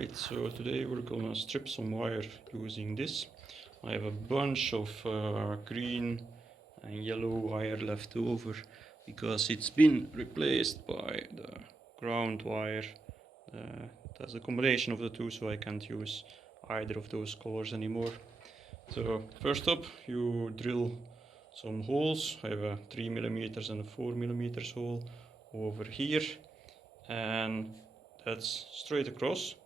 Alright, so today we're gonna strip some wire using this. I have a bunch of green and yellow wire left over because it's been replaced by the ground wire. That's a combination of the two, so I can't use either of those colors anymore. So first up, you drill some holes. I have a 3mm and a 4mm hole over here, and that's straight across.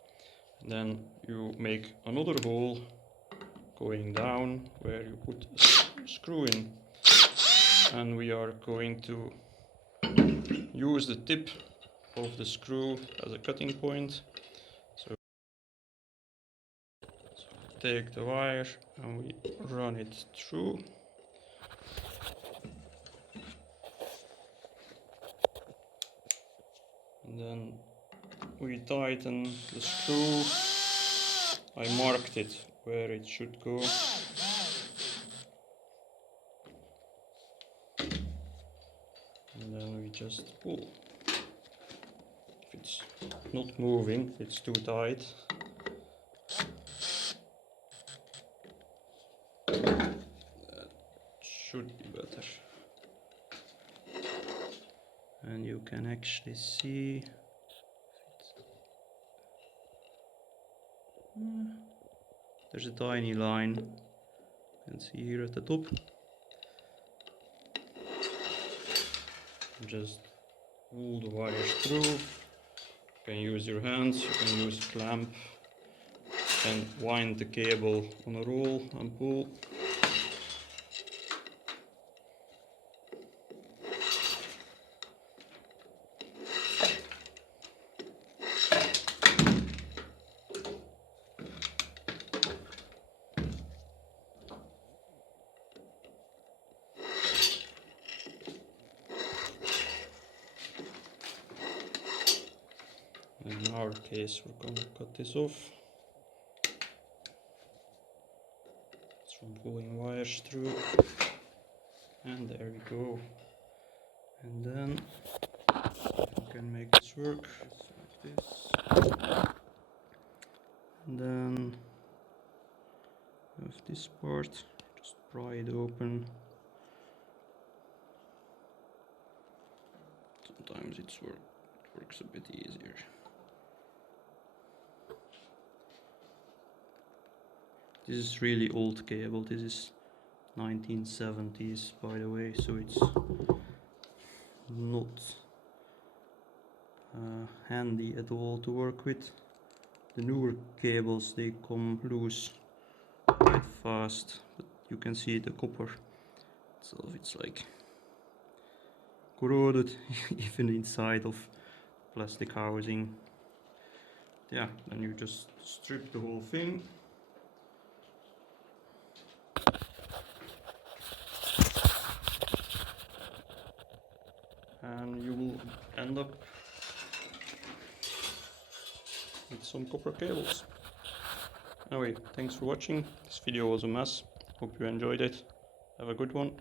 Then you make another hole going down where you put a screw in, and we are going to use the tip of the screw as a cutting point. So take the wire and we run it through. And then we tighten the screw. I marked it where it should go. And then we just pull. If it's not moving, it's too tight. That should be better. And you can actually see there's a tiny line. You can see here at the top. Just pull the wires through. You can use your hands, you can use a clamp, and wind the cable on a roll and pull. In our case, we're going to cut this off. It's from pulling wires through. And there we go. And then you can make this work. It's like this. And then you have this part. Just pry it open. Sometimes it works a bit easier. This is really old cable. This is 1970s, by the way, so it's not handy at all to work with. The newer cables, they come loose quite fast, but you can see the copper itself, it's like corroded even inside of plastic housing. Yeah, then you just strip the whole thing. And you will end up with some copper cables. Anyway, thanks for watching. This video was a mess. Hope you enjoyed it. Have a good one.